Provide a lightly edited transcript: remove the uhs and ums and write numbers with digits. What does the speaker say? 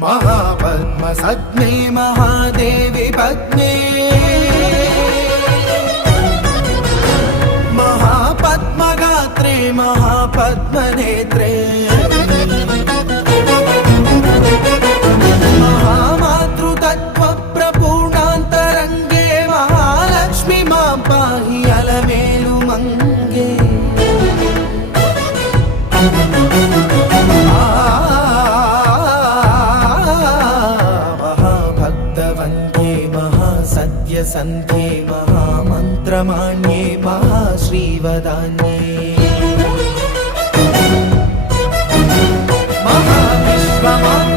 महापद्मसद्मे महादेवी पद्मे महापद्मगात्रे महापद्मनेत्रे महामातृतत्त्वप्रपूर्णान्तरङ्गे महालक्ष्मी मां पाहि अलमेलु मंगे। महाभक्तवन्द्ये महासत्यसन्ध्ये महामन्त्रमान्ये महाश्रीवदान्ये महाविश्वमान्ये